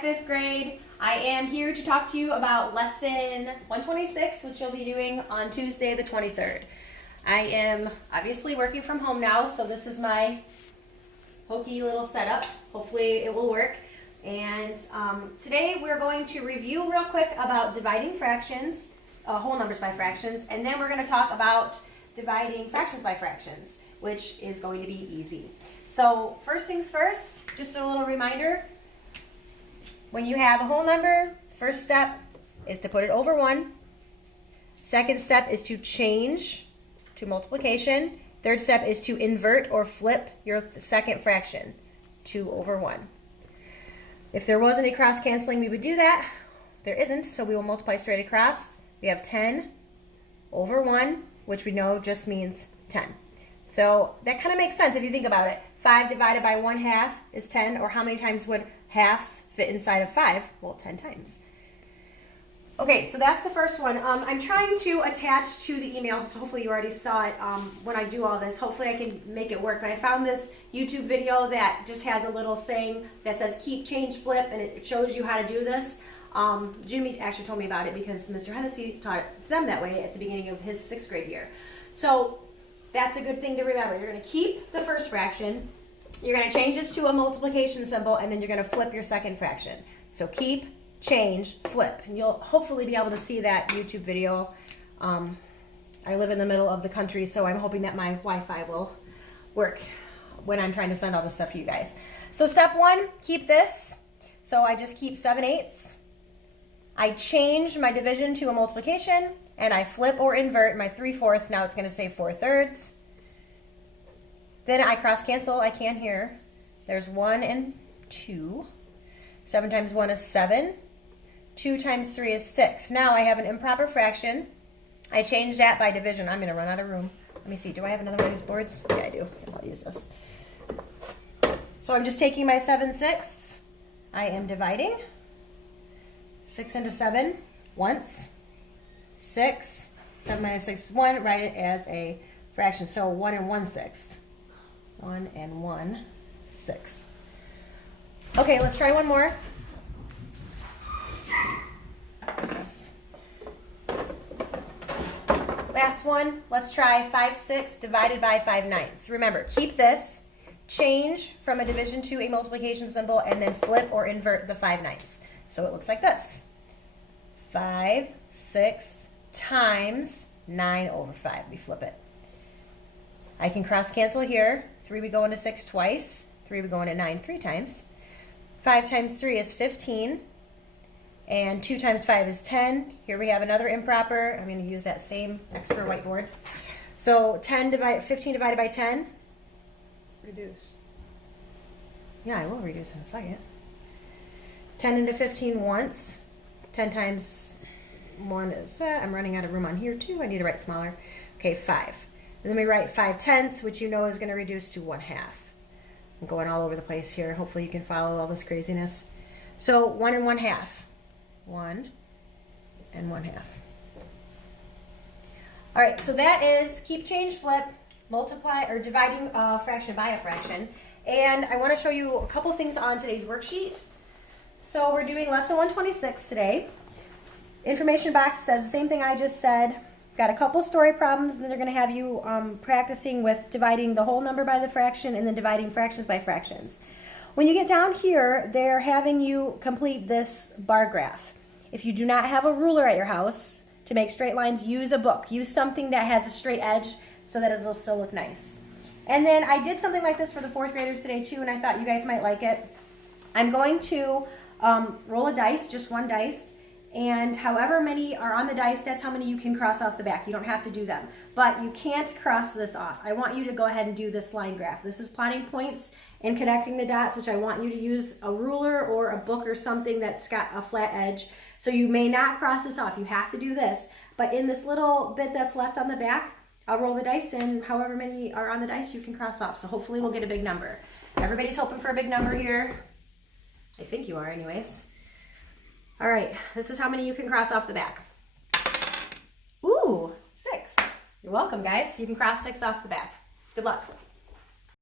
Fifth grade. I am here to talk to you about lesson 126, which you'll be doing on Tuesday the 23rd. I am obviously working from home now, so this is my hokey little setup. Hopefully it will work. And today we're going to review real quick about dividing fractions, whole numbers by fractions, and then we're going to talk about dividing fractions by fractions, which is going to be easy. So first things first, just a little reminder. When you have a whole number, first step is to put it over 1. Second step is to change to multiplication. Third step is to invert or flip your second fraction, 2 over 1. If there was any cross canceling, we would do that. There isn't, so we will multiply straight across. We have 10 over 1, which we know just means 10. So that kind of makes sense if you think about it. 5 divided by 1/2 is 10, or how many times would halves fit inside of 5? Well, 10 times. Okay, so that's the first one. I'm trying to attach to the email, so hopefully you already saw it when I do all this. Hopefully I can make it work. But I found this YouTube video that just has a little saying that says keep, change, flip, and it shows you how to do this. Jimmy actually told me about it because Mr. Hennessy taught them that way at the beginning of his 6th grade year. So that's a good thing to remember. You're going to keep the first fraction. You're going to change this to a multiplication symbol, and then you're going to flip your second fraction. So keep, change, flip. And you'll hopefully be able to see that YouTube video. I live in the middle of the country, so I'm hoping that my Wi-Fi will work when I'm trying to send all this stuff to you guys. So step 1, keep this. So I just keep 7/8. I change my division to a multiplication, and I flip or invert my 3/4. Now it's going to say 4/3. Then I cross cancel, I can here. There's 1 and 2. 7 times 1 is 7. 2 times 3 is 6. Now I have an improper fraction. I change that by division. I'm going to run out of room. Let me see, do I have another one of these boards? Yeah, I do. I'll use this. So I'm just taking my 7/6. I am dividing. 6 into 7 once. 6. 7 minus 6 is 1. Write it as a fraction. So 1 and 1/6. 1 and 1/6. Okay, let's try one more. Yes. Last one, let's try 5/6 divided by 5/9. Remember, keep this, change from a division to a multiplication symbol, and then flip or invert the 5/9. So it looks like this. 5/6 times 9 over 5. We flip it. I can cross cancel here. 3 would go into 6 twice. 3 would go into 9 3 times. 5 times 3 is 15. And 2 times 5 is 10. Here we have another improper. I'm going to use that same extra whiteboard. So 15 divided by 10. Reduce. Yeah, I will reduce in a second. 10 into 15 once. 10 times 1 is, I'm running out of room on here too. I need to write smaller. Okay, 5. And then we write 5/10, which you know is going to reduce to 1/2. I'm going all over the place here. Hopefully you can follow all this craziness. So 1 and 1/2. 1 and 1/2. All right, so that is keep, change, flip, multiply, or dividing a fraction by a fraction. And I want to show you a couple things on today's worksheet. So we're doing lesson 126 today. Information box says the same thing I just said. Got a couple story problems, and then they're going to have you practicing with dividing the whole number by the fraction and then dividing fractions by fractions. When you get down here, they're having you complete this bar graph. If you do not have a ruler at your house to make straight lines, use a book. Use something that has a straight edge so that it'll still look nice. And then I did something like this for the 4th graders today too, and I thought you guys might like it. I'm going to roll a dice, just one dice. And however many are on the dice, that's how many you can cross off the back. You don't have to do them. But you can't cross this off. I want you to go ahead and do this line graph. This is plotting points and connecting the dots, which I want you to use a ruler or a book or something that's got a flat edge. So you may not cross this off. You have to do this. But in this little bit that's left on the back, I'll roll the dice, and however many are on the dice, you can cross off. So hopefully we'll get a big number. Everybody's hoping for a big number here. I think you are anyways. All right, this is how many you can cross off the back. Ooh, 6. You're welcome, guys. You can cross 6 off the back. Good luck.